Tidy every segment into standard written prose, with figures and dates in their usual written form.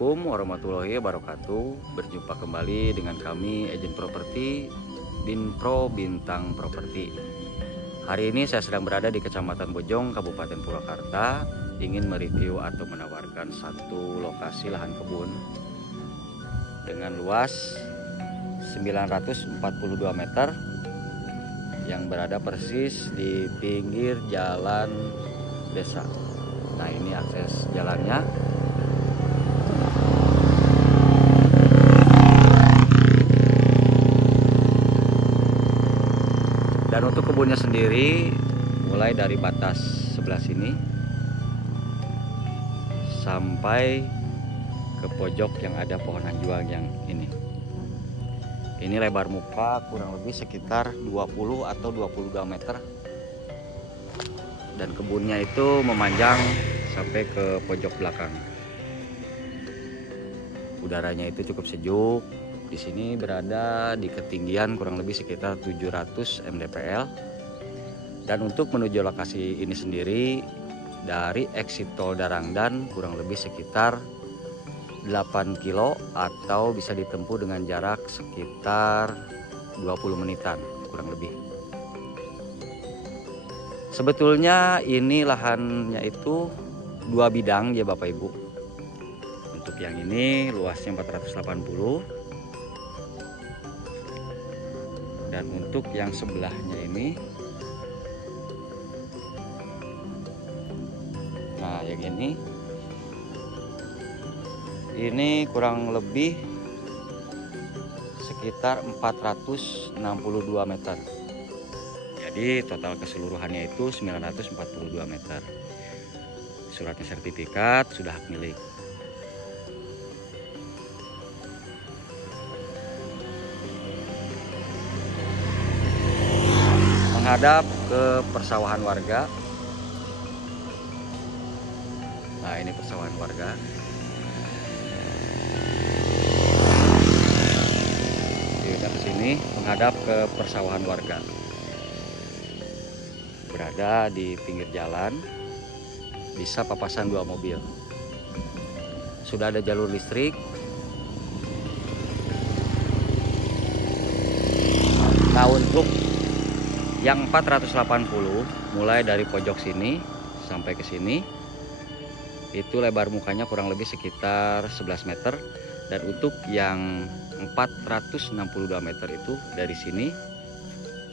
Assalamualaikum warahmatullahi wabarakatuh. Berjumpa kembali dengan kami Agen Properti Binpro Bintang Properti. Hari ini saya sedang berada di Kecamatan Bojong, Kabupaten Purwakarta, ingin mereview atau menawarkan satu lokasi lahan kebun dengan luas 942 meter yang berada persis di pinggir jalan desa. Nah, ini akses jalannya. Dan untuk kebunnya sendiri mulai dari batas sebelah sini sampai ke pojok yang ada pohon anjuang yang ini. Ini lebar muka kurang lebih sekitar 20 atau 22 meter. Dan kebunnya itu memanjang sampai ke pojok belakang. Udaranya itu cukup sejuk. Di sini berada di ketinggian kurang lebih sekitar 700 mdpl. Dan untuk menuju lokasi ini sendiri dari exit tol Darangdan kurang lebih sekitar 8 kilo atau bisa ditempuh dengan jarak sekitar 20 menitan kurang lebih. Sebetulnya ini lahannya itu 2 bidang ya Bapak Ibu. Untuk yang ini luasnya 480. Dan untuk yang sebelahnya ini, nah yang ini kurang lebih sekitar 462 meter. Jadi total keseluruhannya itu 942 meter. Suratnya sertifikat sudah hak milik. Menghadap ke persawahan warga. Nah, ini persawahan warga. Kita ke sini menghadap ke persawahan warga. Berada di pinggir jalan, bisa papasan 2 mobil. Sudah ada jalur listrik. Nah, untuk yang 480 mulai dari pojok sini sampai ke sini itu lebar mukanya kurang lebih sekitar 11 meter. Dan untuk yang 462 meter itu dari sini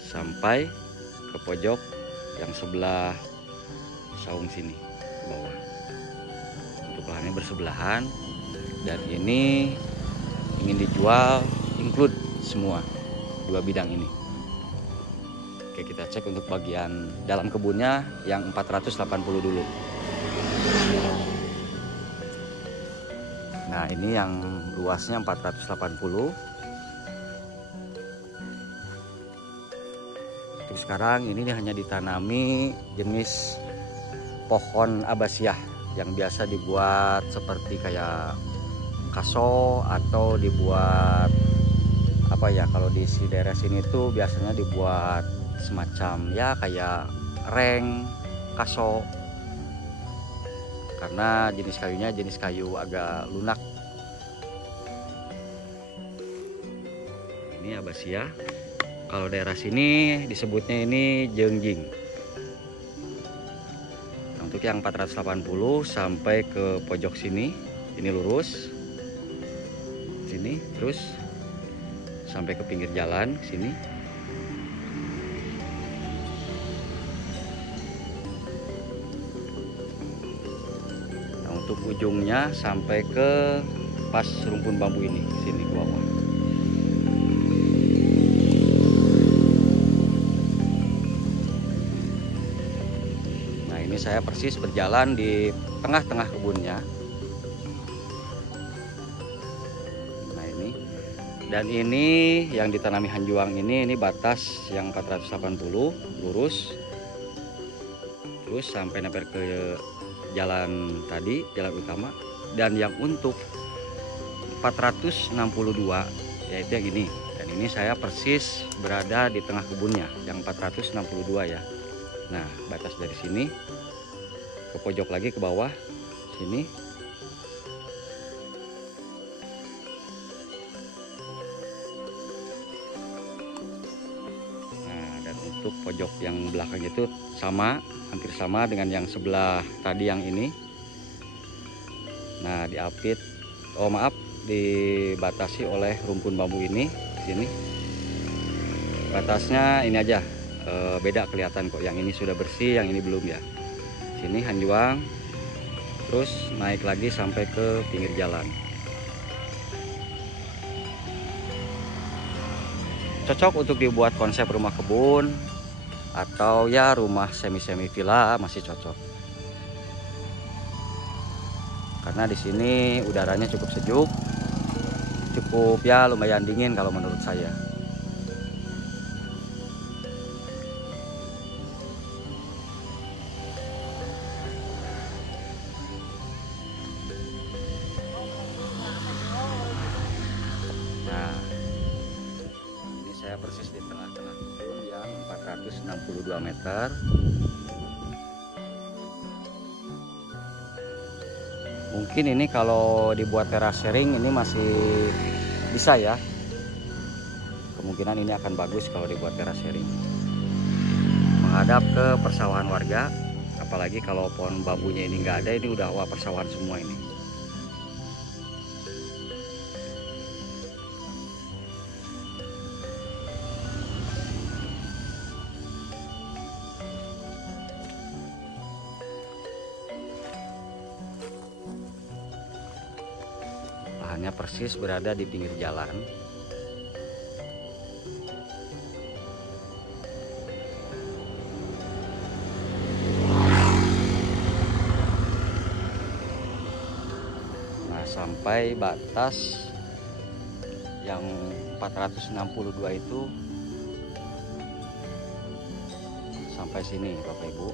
sampai ke pojok yang sebelah saung sini ke bawah. Untuk lahannya bersebelahan dan ini ingin dijual include semua 2 bidang ini. Oke, kita cek untuk bagian dalam kebunnya yang 480 dulu. Nah, ini yang luasnya 480. Terus sekarang ini hanya ditanami jenis pohon abasiah yang biasa dibuat seperti kayak kaso atau dibuat apa ya, kalau di daerah sini tuh biasanya dibuat semacam ya kayak reng, kaso, karena jenis kayunya jenis kayu agak lunak. Ini abasia. Kalau daerah sini disebutnya ini jengjing. Nah, untuk yang 480 sampai ke pojok sini, ini lurus sini terus sampai ke pinggir jalan sini. Untuk ujungnya sampai ke pas rumpun bambu ini sini ke bawah. Nah, ini saya persis berjalan di tengah-tengah kebunnya. Nah, ini dan ini yang ditanami hanjuang ini batas yang 480 lurus terus sampai nempel ke jalan tadi, jalan utama. Dan yang untuk 462 yaitu yang ini. Dan ini saya persis berada di tengah kebunnya yang 462 ya. Nah, batas dari sini ke pojok lagi ke bawah sini untuk pojok yang belakang itu sama, hampir sama dengan yang sebelah tadi yang ini. Nah, diapit, dibatasi oleh rumpun bambu ini. Sini batasnya ini aja, beda kelihatan kok. Yang ini sudah bersih, yang ini belum ya. Sini hanjuang, terus naik lagi sampai ke pinggir jalan. Cocok untuk dibuat konsep rumah kebun atau ya rumah semi villa, masih cocok. Karena di sini udaranya cukup sejuk, cukup ya lumayan dingin kalau menurut saya. Nah, ini saya persis di tengah-tengah kebun yang 462 meter. Mungkin ini kalau dibuat terasering ini masih bisa ya. Kemungkinan ini akan bagus kalau dibuat terasering. Menghadap ke persawahan warga, apalagi kalau pohon bambunya ini nggak ada, ini udah wah persawahan semua ini. Lahannya persis berada di pinggir jalan. Nah, sampai batas yang 462 itu sampai sini Bapak Ibu.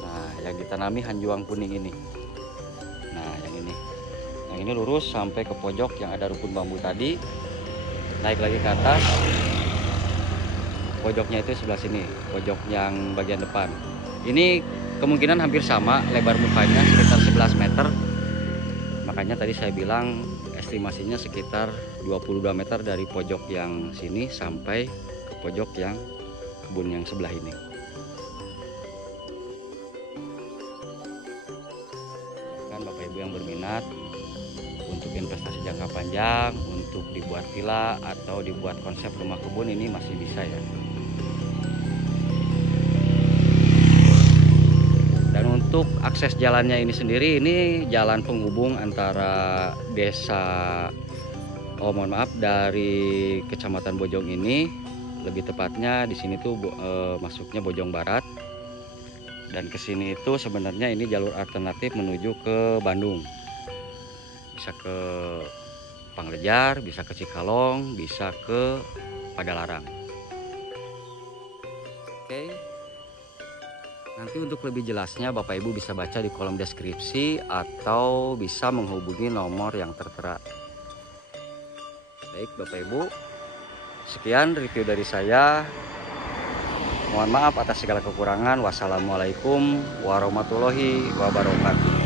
Nah, yang ditanami hanjuang kuning ini. Nah, yang ini lurus sampai ke pojok yang ada rumpun bambu tadi, naik lagi ke atas. Pojoknya itu sebelah sini, pojok yang bagian depan. Ini kemungkinan hampir sama, lebar mukanya sekitar 11 meter. Makanya tadi saya bilang estimasinya sekitar 22 meter dari pojok yang sini sampai ke pojok yang kebun yang sebelah ini. Kan Bapak Ibu yang berminat untuk investasi jangka panjang, untuk dibuat villa atau dibuat konsep rumah kebun, ini masih bisa ya. Dan untuk akses jalannya ini sendiri, ini jalan penghubung antara desa, dari Kecamatan Bojong ini, lebih tepatnya di sini tuh masuknya Bojong Barat. Dan ke sini itu sebenarnya ini jalur alternatif menuju ke Bandung. Bisa ke Panglejar, bisa ke Cikalong, bisa ke Padalarang. Oke. Nanti untuk lebih jelasnya Bapak Ibu bisa baca di kolom deskripsi atau bisa menghubungi nomor yang tertera. Baik Bapak Ibu, sekian review dari saya. Mohon maaf atas segala kekurangan. Wassalamualaikum warahmatullahi wabarakatuh.